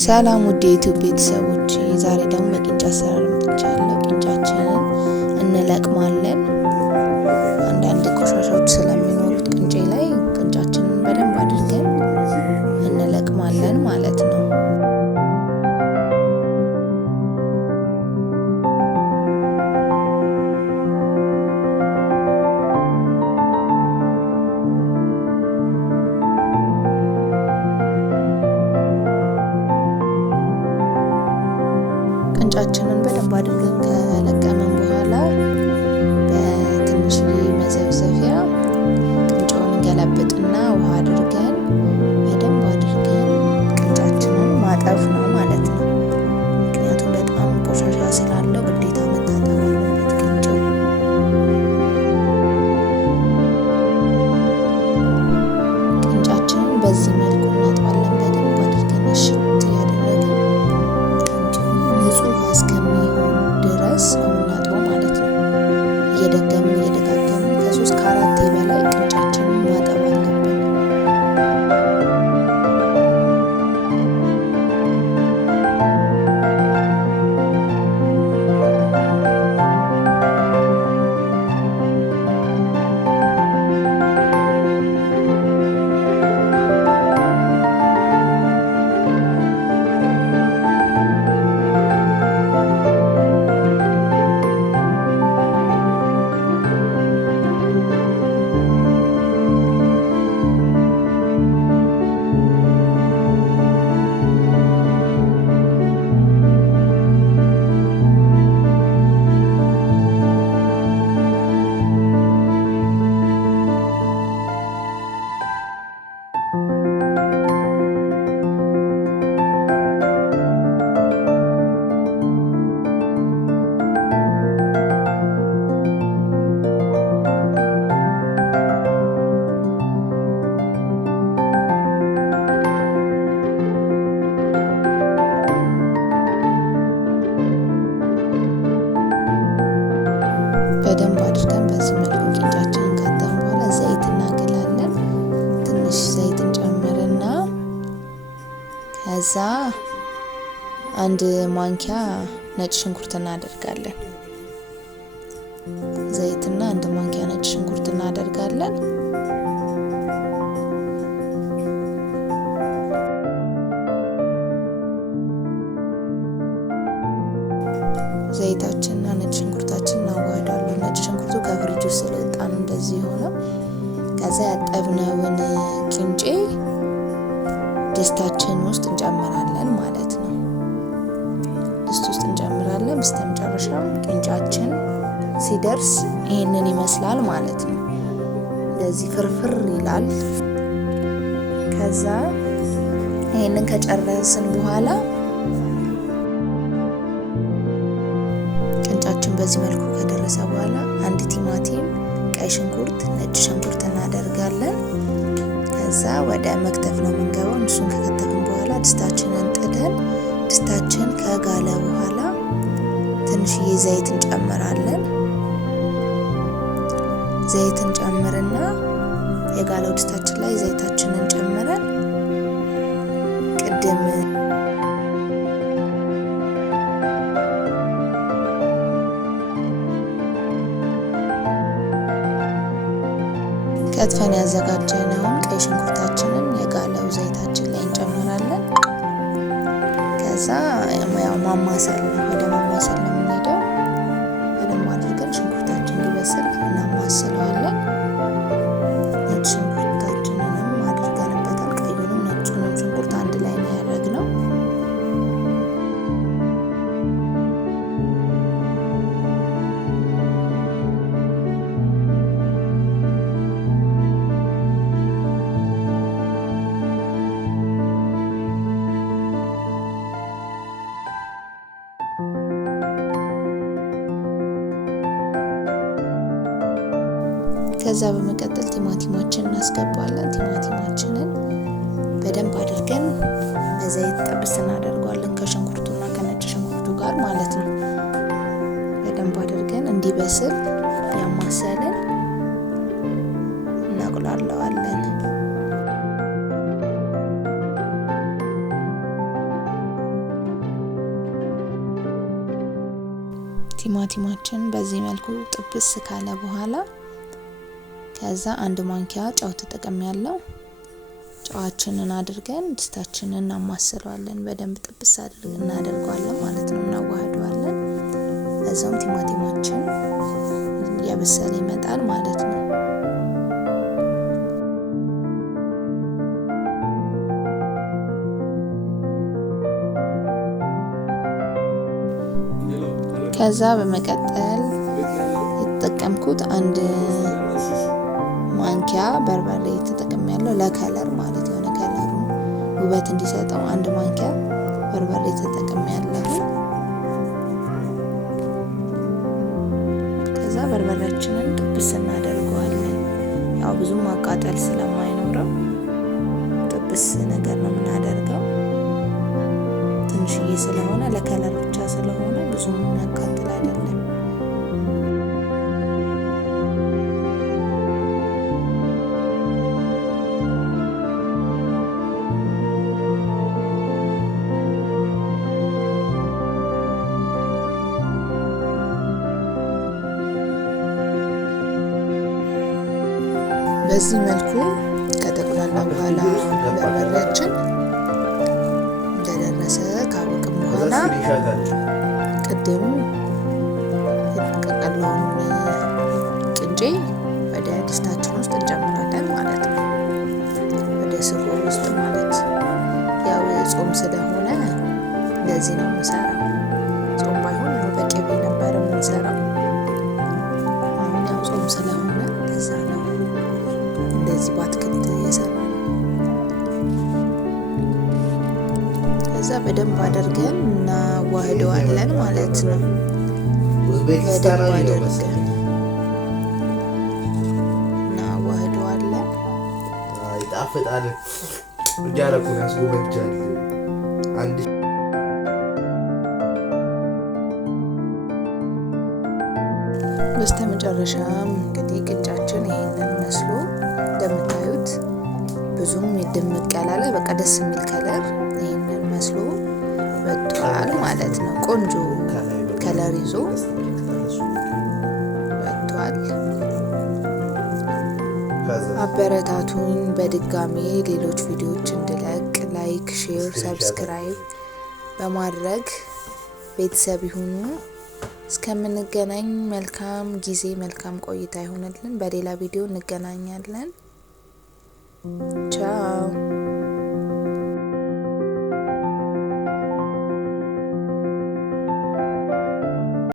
ሰላም ውድ የዩቲዩብ ቤተሰቦች፣ ዛሬ ደግሞ በቂንጫ አሰራር መጥቻለሁ። ቂንጫችንን እንለቅማለን። አንዳንድ ቆሻሻዎች ስለሚኖሩት ቅንጬ ላይ ቅንጫችንን በደንብ አድርገን እንለቅማለን ማለት ነው። ቅንጫችንን በደንብ አድርገን ከለቀመን በኋላ በትንሽዬ መዘፍዘፊያ ቅንጫውን እንገለብጥና ውሃ አድርገን በደንብ አድርገን ቅንጫችንን ማጠብ ነው ማለት ነው። ምክንያቱም በጣም ቆሻሻ ስላለው ግዴታ መታጠብ አለበት ቅንጫው። ቅንጫችንን በዚህ መልኩ እናጥባለን። በደንብ አድርገን እሽት እያደረግን ንጹህ እስከሚሆን ድረስ ነው የምናጥበው ማለት ነው። እየደገምን ከ3 ከ4 በላይ ቅንጫችንን ማጠብ አለብን። በደንብ አድርገን በዚህ መልኩ ቅንጫችንን ካጠብን በኋላ ዘይት እናገላለን። ትንሽ ዘይት እንጨምርና ከዛ 1 ማንኪያ ነጭ ሽንኩርት እናደርጋለን። ዘይትና 1 ማንኪያ ነጭ ሽንኩርት እናደርጋለን። ዘይታችንና ነጭ ሽንኩርታችን እናዋህዳለን። ነጭ ሽንኩርቱ ከፍሪጅ ውስጥ ስለወጣ ነው እንደዚህ የሆነው። ከዛ ያጠብነውን ቅንጬ ድስታችን ውስጥ እንጨምራለን ማለት ነው። ድስት ውስጥ እንጨምራለን። በስተመጨረሻም ቅንጫችን ሲደርስ ይሄንን ይመስላል ማለት ነው። እንደዚህ ፍርፍር ይላል። ከዛ ይሄንን ከጨረስን በኋላ ቅንጫችን በዚህ መልኩ ከደረሰ በኋላ 1 ቲማቲም፣ ቀይ ሽንኩርት፣ ነጭ ሽንኩርት እናደርጋለን። ከዛ ወደ መክተፍ ነው የምንገባው። እሱን ከከተፍን በኋላ ድስታችንን ጥደን ድስታችን ከጋለ በኋላ ትንሽዬ ዘይት እንጨምራለን። ዘይት እንጨምርና የጋለው ድስታችን ላይ ዘይታችንን ጨምረን ቅድም ከትፈን ያዘጋጀነውን ቀይ ሽንኩርታችንን የጋለው ዘይታችን ላይ እንጨምራለን። ከዛ ያው ማማሰል ነው፣ ወደ ማማሰል ነው የምንሄደው። በደንብ አድርገን ሽንኩርታችን እንዲበስል እናማስለዋለን። ነጭ ሽንኩርታችንንም አድርገንበታል። ቀዩንም ነጩንም ሽንኩርት አንድ ላይ ነው ያደረግነው። ከዛ በመቀጠል ቲማቲማችንን እናስገባለን። ቲማቲማችንን በደንብ አድርገን በዘይት ጠብስ እናደርገዋለን ከሽንኩርቱና ከነጭ ሽንኩርቱ ጋር ማለት ነው። በደንብ አድርገን እንዲበስል ያማሰልን እናቁላለዋለን። ቲማቲማችን በዚህ መልኩ ጥብስ ካለ በኋላ ከዛ 1 ማንኪያ ጨው ተጠቅሜያለሁ። ጨዋችንን አድርገን ድስታችንን እናማስለዋለን። በደንብ ጥብስ አድርገን እናደርገዋለን ማለት ነው፣ እናዋህደዋለን። ከዛም ቲማቲማችን እየበሰለ ይመጣል ማለት ነው። ከዛ በመቀጠል የተጠቀምኩት 1 ማንኪያ በርበሬ ተጠቅሜያለሁ፣ ለከለር ማለት ነው። ከለሩ ውበት እንዲሰጠው 1 ማንኪያ በርበሬ ተጠቅሜያለሁ። ከዛ በርበሬያችንን ጥብስ እናደርገዋለን። ያው ብዙም ማቃጠል ስለማይኖረው ጥብስ ነገር ነው የምናደርገው። ትንሽዬ ስለሆነ ለከለር ብቻ ስለሆነ ብዙም የሚያቃጥል አይደለም። በዚህ መልኩ ከተቁላላ በኋላ በርበሬያችን እንደደረሰ ካወቅን በኋላ ቅድም የተቀቀለውን ቅንጬ ወደ ድስታችን ውስጥ እንጨምራለን ማለት ነው። ወደ ስጎ ውስጥ ማለት ያው ጾም ስለሆነ ለዚህ ነው የምሰራው። ጾም ባይሆን ያው በቅቤ ነበር የምንሰራው። አሁን ያው ጾም ስለሆነ ለዛ ነው እንደዚህ በአትክልት እየሰራ ነው። ከዛ በደንብ አድርገን እናዋህደዋለን ማለት ነው። በደንብ አድርገን እናዋህደዋለን። ይጣፍጣል። እጃለኩን ያስጎመጃል። በስተመጨረሻም እንግዲህ ቅንጫችን ይሄንን መስሎ እንደምታዩት ብዙም ድምቅ ያላለ በቃ ደስ የሚል ከለር ይሄንን መስሎ ወጥቷል ማለት ነው። ቆንጆ ከለር ይዞ ወጥቷል። አበረታቱኝ። በድጋሚ ሌሎች ቪዲዮዎች እንድለቅ ላይክ፣ ሼር፣ ሰብስክራይብ በማድረግ ቤተሰብ ይሁኑ። እስከምንገናኝ መልካም ጊዜ መልካም ቆይታ ይሆንልን። በሌላ ቪዲዮ እንገናኛለን። ቻው።